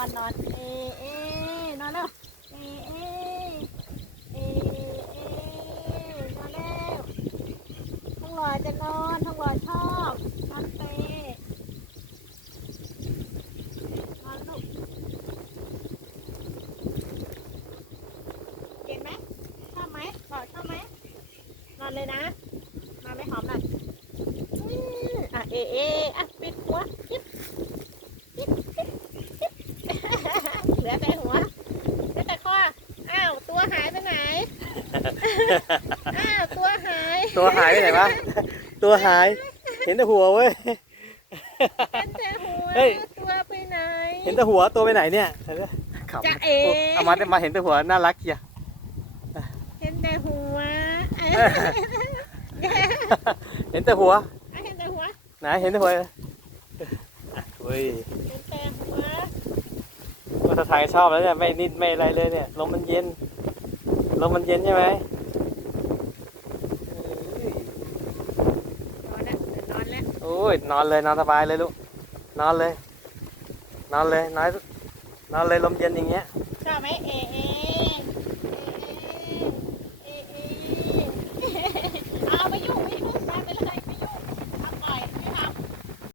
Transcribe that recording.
อนนอนเอเอนอนแล้วเอเอเอเอนอนแล้วท้องหลอจะนอนท้องหลอชอบนอนเปนอนลูกเก่งไหมชอบไหมหลอชอบไหมนอนเลยนะมาไม่หอมหน่อยอะเอเออะ ลือแต่หัวเหลือแต่คออ้าวตัวหายไปไหน อ้าวตัวหายตัวหายไปไหนวะ ตัวหาย เห็นแต่หัวเว้ย เห็นแต่หัวเฮ้ย ตัวไปไหน เห็นแต่หัวตัวไปไหนเนี่ยเห็นไหมขำจะเอ๋โเอามามาเห็นแต่หัวน่ารักเชียวเห็นแต่หัวเห็นแต่หัว เห็นแต่หัวไหนเห็นแต่หัวอะเฮ้ยเห็นแต่หัว ว่าถ้าทางชอบแล้วเนี่ยไม่นิดไม่อะไรเลยเนี่ยลมมันเย็นลมมันเย็นใช่ไหมเอ้ยนอนแล้วเดี๋ยวนอนแล้วโอ้ยนอนเลยนอนสบายเลยลูกนอนเลย นอนเลยนอนนอนเลยลมเย็นอย่างเงี้ยชอบไหมเอเอ